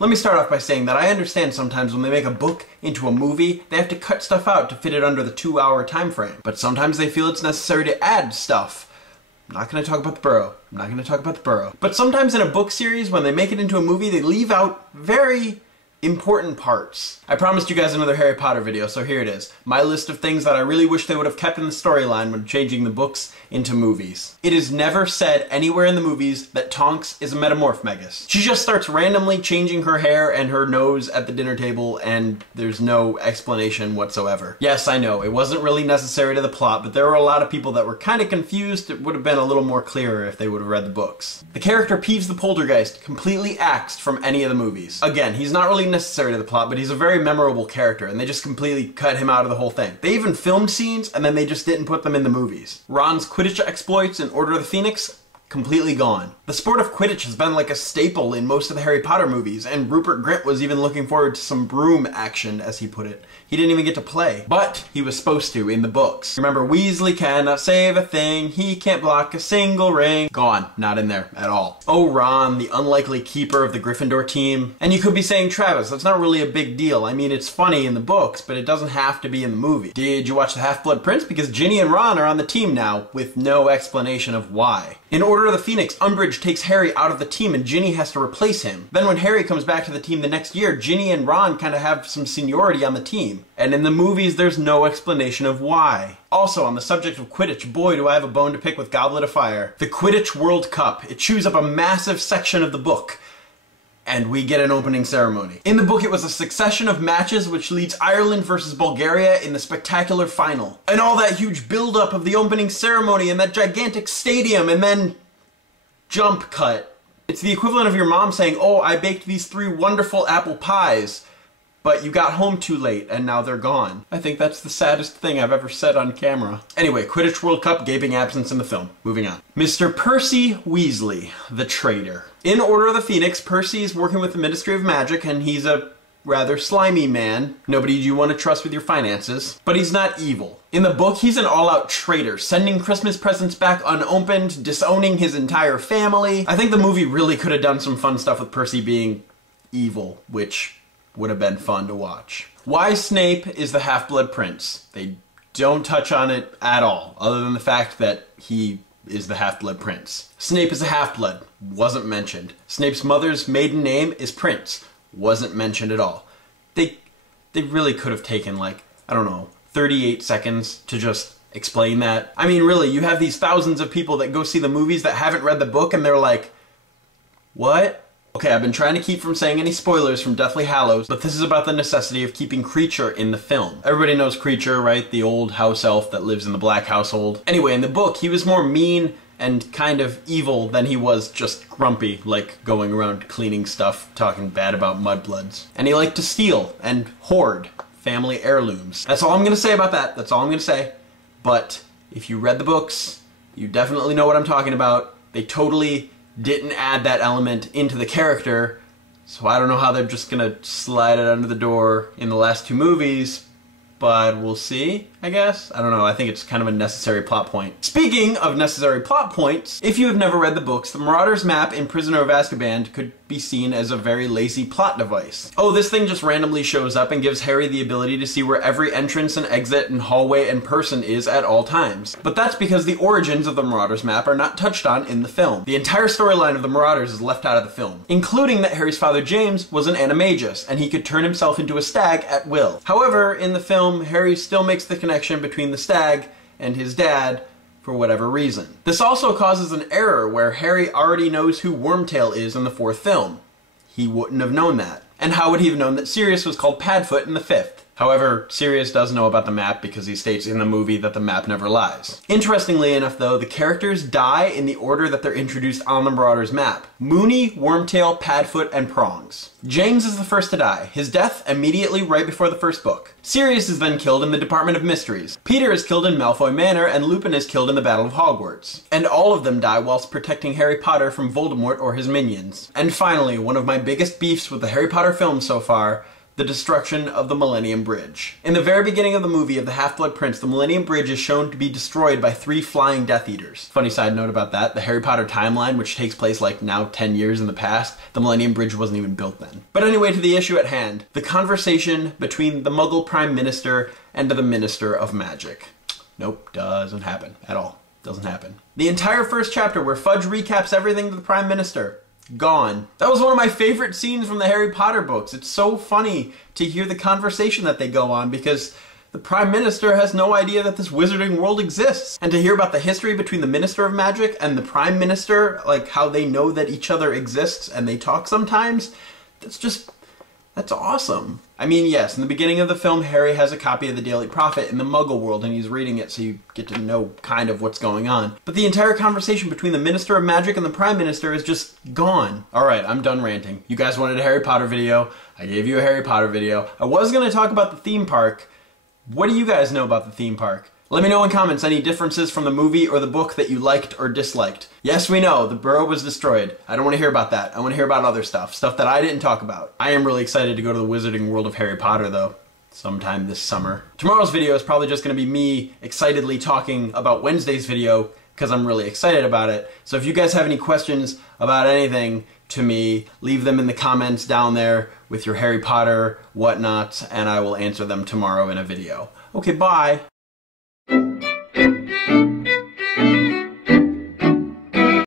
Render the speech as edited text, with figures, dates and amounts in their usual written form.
Let me start off by saying that I understand sometimes when they make a book into a movie, they have to cut stuff out to fit it under the 2-hour time frame. But sometimes they feel it's necessary to add stuff. I'm not going to talk about the Burrow. But sometimes in a book series, when they make it into a movie, they leave out very important parts. I promised you guys another Harry Potter video, so here it is. My list of things that I really wish they would have kept in the storyline when changing the books into movies. It is never said anywhere in the movies that Tonks is a metamorph Megas. She just starts randomly changing her hair and her nose at the dinner table, and there's no explanation whatsoever. Yes, I know, it wasn't really necessary to the plot, but there were a lot of people that were kind of confused. It would have been a little more clearer if they would have read the books. The character Peeves the Poltergeist completely axed from any of the movies. Again, he's not really necessary to the plot, but he's a very memorable character, and they just completely cut him out of the whole thing. They even filmed scenes, and then they just didn't put them in the movies. Ron's Quidditch exploits in Order of the Phoenix, completely gone. The sport of Quidditch has been like a staple in most of the Harry Potter movies, and Rupert Grint was even looking forward to some broom action, as he put it. He didn't even get to play, but he was supposed to in the books. Remember, Weasley cannot save a thing, he can't block a single ring. Gone, not in there at all. Oh, Ron, the unlikely keeper of the Gryffindor team. And you could be saying, Travis, that's not really a big deal. I mean, it's funny in the books, but it doesn't have to be in the movie. Did you watch The Half-Blood Prince? Because Ginny and Ron are on the team now, with no explanation of why. In Order of the Phoenix, Umbridge takes Harry out of the team and Ginny has to replace him. Then when Harry comes back to the team the next year, Ginny and Ron kind of have some seniority on the team. And in the movies, there's no explanation of why. Also, on the subject of Quidditch, boy do I have a bone to pick with Goblet of Fire. The Quidditch World Cup. It chews up a massive section of the book. And we get an opening ceremony. In the book, it was a succession of matches which leads Ireland versus Bulgaria in the spectacular final. And all that huge build-up of the opening ceremony and that gigantic stadium, and then jump cut. It's the equivalent of your mom saying, oh, I baked these 3 wonderful apple pies, but you got home too late and now they're gone. I think that's the saddest thing I've ever said on camera. Anyway, Quidditch World Cup, gaping absence in the film. Moving on. Mr. Percy Weasley, the traitor. In Order of the Phoenix, Percy is working with the Ministry of Magic, and he's a rather slimy man. Nobody you want to trust with your finances. But he's not evil. In the book, he's an all-out traitor, sending Christmas presents back unopened, disowning his entire family. I think the movie really could have done some fun stuff with Percy being evil, which would have been fun to watch. Why Snape is the Half-Blood Prince? They don't touch on it at all, other than the fact that he is the Half-Blood Prince. Snape is a half-blood. Wasn't mentioned. Snape's mother's maiden name is Prince. Wasn't mentioned at all. They really could have taken, like, I don't know, 38 seconds to just explain that. I mean, really, you have these thousands of people that go see the movies that haven't read the book, and they're like, what? Okay, I've been trying to keep from saying any spoilers from Deathly Hallows, but this is about the necessity of keeping Kreacher in the film. Everybody knows Kreacher, right? The old house elf that lives in the Black household. Anyway, in the book, he was more mean and kind of evil than he was just grumpy, like going around cleaning stuff, talking bad about mudbloods. And he liked to steal and hoard family heirlooms. That's all I'm gonna say about that. That's all I'm gonna say. But if you read the books, you definitely know what I'm talking about. They totally didn't add that element into the character, so I don't know how they're just gonna slide it under the door in the last 2 movies, but we'll see, I guess? I don't know, I think it's kind of a necessary plot point. Speaking of necessary plot points, if you have never read the books, the Marauder's map in Prisoner of Azkaban could be seen as a very lazy plot device. Oh, this thing just randomly shows up and gives Harry the ability to see where every entrance and exit and hallway and person is at all times. But that's because the origins of the Marauder's map are not touched on in the film. The entire storyline of the Marauders is left out of the film, including that Harry's father James was an animagus, and he could turn himself into a stag at will. However, in the film, Harry still makes the connection between the stag and his dad for whatever reason. This also causes an error where Harry already knows who Wormtail is in the 4th film. He wouldn't have known that. And how would he have known that Sirius was called Padfoot in the 5th? However, Sirius does know about the map because he states in the movie that the map never lies. Interestingly enough though, the characters die in the order that they're introduced on the Marauder's map. Moony, Wormtail, Padfoot, and Prongs. James is the first to die, his death immediately right before the first book. Sirius is then killed in the Department of Mysteries. Peter is killed in Malfoy Manor, and Lupin is killed in the Battle of Hogwarts. And all of them die whilst protecting Harry Potter from Voldemort or his minions. And finally, one of my biggest beefs with the Harry Potter films so far, the destruction of the Millennium Bridge. In the very beginning of the movie of the Half-Blood Prince, the Millennium Bridge is shown to be destroyed by 3 flying Death Eaters. Funny side note about that, the Harry Potter timeline, which takes place like now 10 years in the past, the Millennium Bridge wasn't even built then. But anyway, to the issue at hand, the conversation between the Muggle Prime Minister and the Minister of Magic. Nope, doesn't happen at all. Doesn't happen. The entire first chapter where Fudge recaps everything to the Prime Minister. Gone. That was one of my favorite scenes from the Harry Potter books. It's so funny to hear the conversation that they go on because the Prime Minister has no idea that this wizarding world exists. And to hear about the history between the Minister of Magic and the Prime Minister, like how they know that each other exists and they talk sometimes, that's awesome. I mean, yes, in the beginning of the film, Harry has a copy of the Daily Prophet in the Muggle world, and he's reading it so you get to know kind of what's going on. But the entire conversation between the Minister of Magic and the Prime Minister is just gone. Alright, I'm done ranting. You guys wanted a Harry Potter video. I gave you a Harry Potter video. I was going to talk about the theme park. What do you guys know about the theme park? Let me know in comments any differences from the movie or the book that you liked or disliked. Yes, we know, the burrow was destroyed. I don't want to hear about that. I want to hear about other stuff. Stuff that I didn't talk about. I am really excited to go to the Wizarding World of Harry Potter, though. Sometime this summer. Tomorrow's video is probably just going to be me excitedly talking about Wednesday's video, because I'm really excited about it. So if you guys have any questions about anything to me, leave them in the comments down there with your Harry Potter whatnots, and I will answer them tomorrow in a video. Okay, bye!